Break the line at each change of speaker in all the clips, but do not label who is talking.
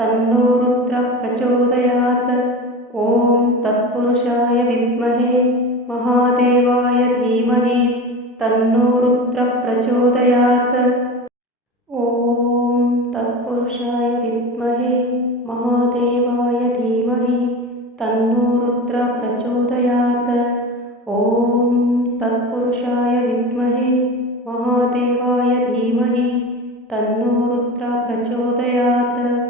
तन्नो रुद्र प्रचोदयात् ॐ तत्पुरुषाय विद्महे महादेवाय धीमहि तन्नो रुद्र प्रचोदयात् ॐ तत्पुरुषाय विद्महे महादेवाय धीमहि तन्नो रुद्र प्रचोदयात् ॐ तत्पुरुषाय विद्महे महादेवाय धीमहि तन्नो रुद्र प्रचोदयात्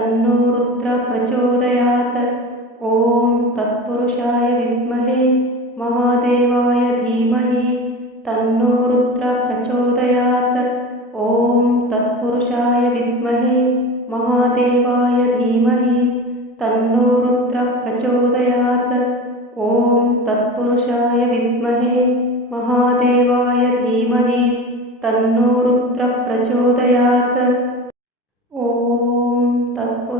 तन्नो रुद्र प्रचोदयात् ॐ तत्पुरुषाय विद्महे महादेवाय धीमहि तन्नो रुद्र प्रचोदयात् ॐ तत्पुरुषाय विद्महे महादेवाय धीमहि तन्नो रुद्र प्रचोदयात् ॐ तत्पुरुषाय विद्महे महादेवाय धीमहि तन्नो रुद्र प्रचोदयात् ॐ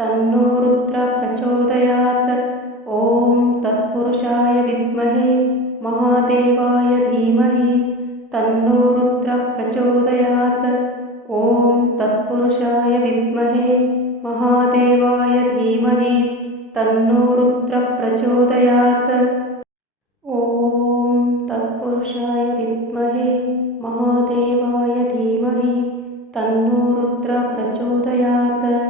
तन्नो रुद्र प्रचोदयात् ॐ तत्पुरुषाय विद्महे महादेवाय धीमहि तन्नो रुद्र प्रचोदयात् ॐ तत्पुरुषाय विद्महे महादेवाय धीमहि तन्नो रुद्र प्रचोदयात् ॐ तत्पुरुषाय विद्महे महादेवाय धीमहि तन्नो रुद्र प्रचोदयात्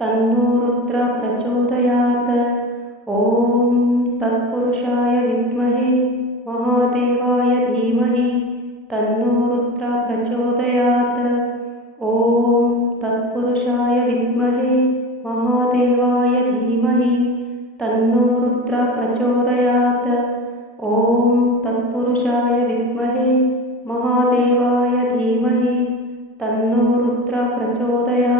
तन्नो रुद्र प्रचोदयात्। ॐ तत्पुरुषाय विद्महे महादेवाय धीमहि तन्नो रुद्र प्रचोदयात्। ॐ तत्पुरुषाय विद्महे महादेवाय धीमहि तन्नो रुद्र प्रचोदयात्। ॐ तत्पुरुषाय विद्महे महादेवाय धीमहि तन्नो रुद्र प्रचोदयात्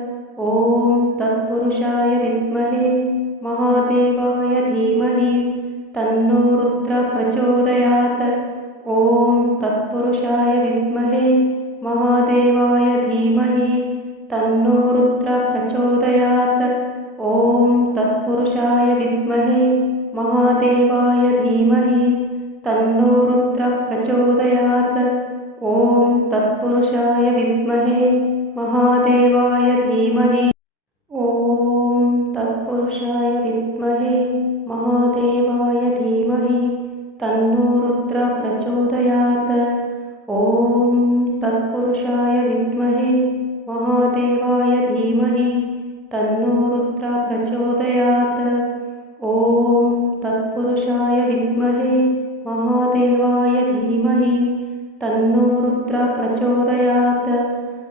ॐ तत्पुरुषाय विद्महे महादेवाय धीमहि तन्नो रुद्र प्रचोदयात्। ॐ तत्पुरुषाय विद्महे महादेवाय धीमहि तन्नो रुद्र प्रचोदयात्। ॐ तत्पुरुषाय विद्महे महादेवाय धीमहि तन्नो रुद्र प्रचोदयात्। ॐ तत्पुरुषाय विद्महे महादेवाय धीमहि। ॐ तत्पुरुषाय विद्महे। महादेवाय धीमहि। तन्नो रुद्र प्रचोदयात्। ॐ तत्पुरुषाय विद्महे। महादेवाय धीमहि। तन्नो रुद्र प्रचोदयात्। ॐ तत्पुरुषाय विद्महे। महादेवाय धीमहि। तन्नो रुद्र प्रचोदयात्